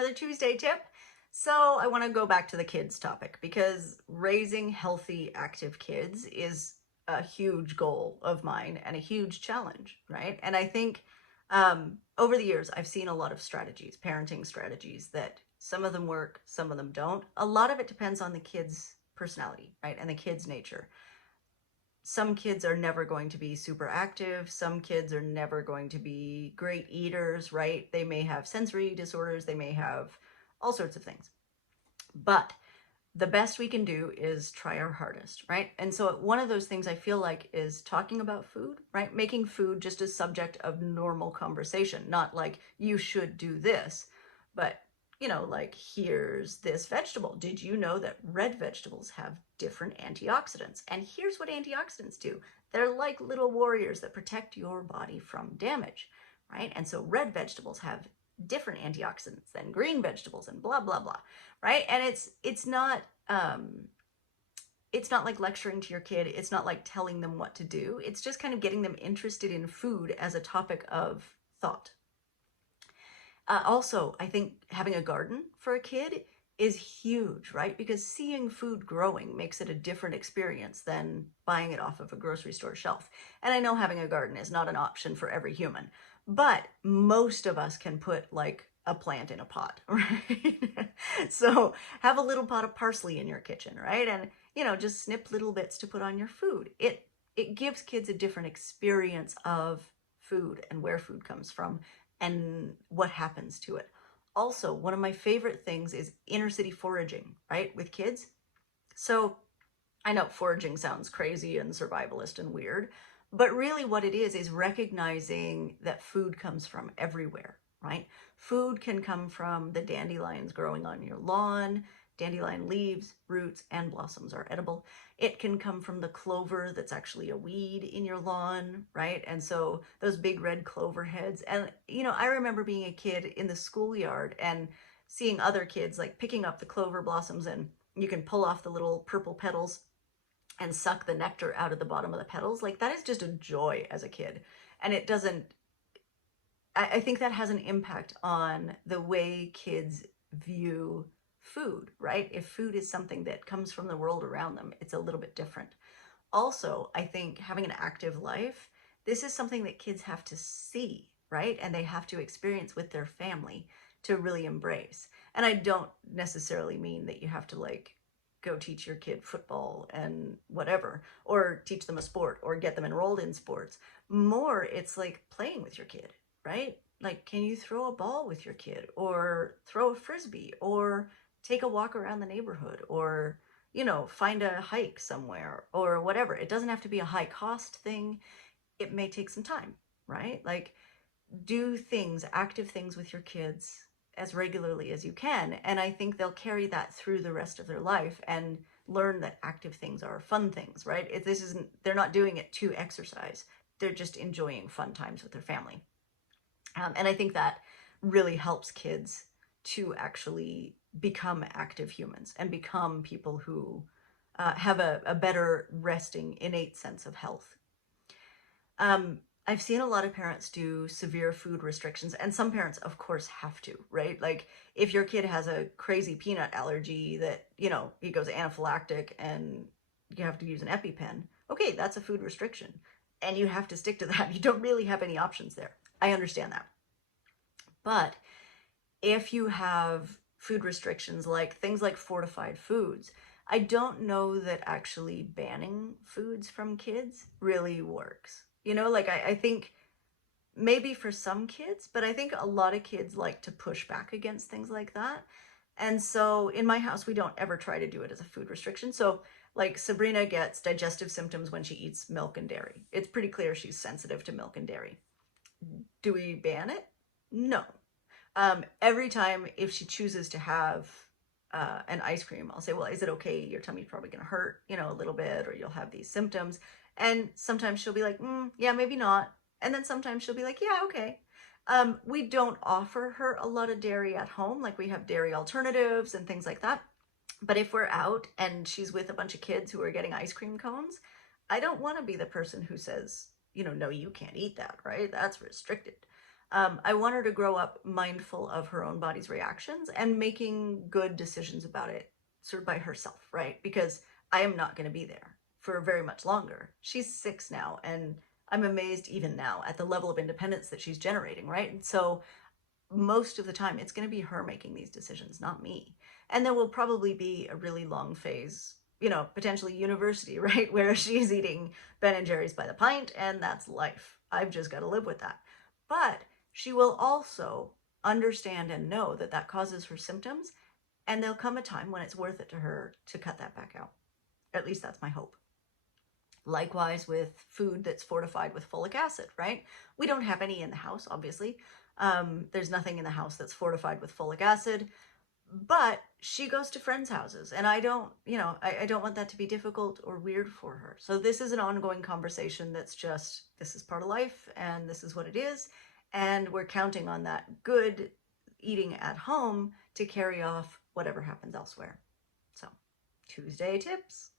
another Tuesday tip. So I want to go back to the kids topic because raising healthy, active kids is a huge goal of mine and a huge challenge, right? And I think over the years, I've seen a lot of strategies, parenting strategies that some of them work, some of them don't. A lot of it depends on the kid's personality, right? And the kid's nature. Some kids are never going to be super active. Some kids are never going to be great eaters, right? They may have sensory disorders. They may have all sorts of things. But the best we can do is try our hardest, right? And so one of those things I feel like is talking about food, right? Making food just a subject of normal conversation, not like you should do this, but like here's this vegetable. Did you know that red vegetables have different antioxidants? And here's what antioxidants do. They're like little warriors that protect your body from damage, right? And so red vegetables have different antioxidants than green vegetables and blah, blah, blah, right? And it's not like lecturing to your kid. It's not like telling them what to do. It's just kind of getting them interested in food as a topic of thought. Also, I think having a garden for a kid is huge, right? Because seeing food growing makes it a different experience than buying it off of a grocery store shelf. And I know having a garden is not an option for every human, but most of us can put like a plant in a pot, right? So have a little pot of parsley in your kitchen, right? And just snip little bits to put on your food. It gives kids a different experience of food and where food comes from and what happens to it. Also, one of my favorite things is inner city foraging, right, with kids. So I know foraging sounds crazy and survivalist and weird, but really what it is recognizing that food comes from everywhere, right? Food can come from the dandelions growing on your lawn. Dandelion leaves, roots, and blossoms are edible. It can come from the clover that's actually a weed in your lawn, right? And so those big red clover heads. And, I remember being a kid in the schoolyard and seeing other kids like picking up the clover blossoms, and you can pull off the little purple petals and suck the nectar out of the bottom of the petals. Like that is just a joy as a kid. And it doesn't, I think that has an impact on the way kids view food, right? If food is something that comes from the world around them, it's a little bit different. Also, I think having an active life, this is something that kids have to see, right? And they have to experience with their family to really embrace. And I don't necessarily mean that you have to like go teach your kid football and whatever, or teach them a sport or get them enrolled in sports. More, it's like playing with your kid, right? Like, can you throw a ball with your kid or throw a frisbee or take a walk around the neighborhood or, find a hike somewhere or whatever. It doesn't have to be a high cost thing. It may take some time, right? Like do things, active things with your kids as regularly as you can. And I think they'll carry that through the rest of their life and learn that active things are fun things, right? They're not doing it to exercise. They're just enjoying fun times with their family. And I think that really helps kids to actually become active humans and become people who have a better resting innate sense of health. I've seen a lot of parents do severe food restrictions, and some parents of course have to, right? Like if your kid has a crazy peanut allergy that he goes anaphylactic and you have to use an EpiPen, okay, that's a food restriction and you have to stick to that. You don't really have any options there. I understand that. But if you have food restrictions like things like fortified foods, I don't know that actually banning foods from kids really works. I think maybe for some kids, but I think a lot of kids like to push back against things like that. And so in my house, we don't ever try to do it as a food restriction. So like Sabrina gets digestive symptoms when she eats milk and dairy. It's pretty clear she's sensitive to milk and dairy. Do we ban it? No. Every time if she chooses to have an ice cream, I'll say, well, is it okay? Your tummy's probably going to hurt, a little bit, or you'll have these symptoms. And sometimes she'll be like, yeah, maybe not. And then sometimes she'll be like, yeah, okay. We don't offer her a lot of dairy at home. Like we have dairy alternatives and things like that. But if we're out and she's with a bunch of kids who are getting ice cream cones, I don't want to be the person who says, no, you can't eat that, right? That's restricted. I want her to grow up mindful of her own body's reactions and making good decisions about it sort of by herself, right? Because I am not going to be there for very much longer. She's 6 now, and I'm amazed even now at the level of independence that she's generating, right? And so most of the time it's going to be her making these decisions, not me. And there will probably be a really long phase, potentially university, right, where she's eating Ben and Jerry's by the pint, and that's life. I've just got to live with that. But she will also understand and know that that causes her symptoms, and there'll come a time when it's worth it to her to cut that back out. At least that's my hope. Likewise with food that's fortified with folic acid, right? We don't have any in the house, obviously. There's nothing in the house that's fortified with folic acid, but she goes to friends' houses, and I don't, I don't want that to be difficult or weird for her. So this is an ongoing conversation that's just, this is part of life, and this is what it is, and we're counting on that good eating at home to carry off whatever happens elsewhere. So, Tuesday tips.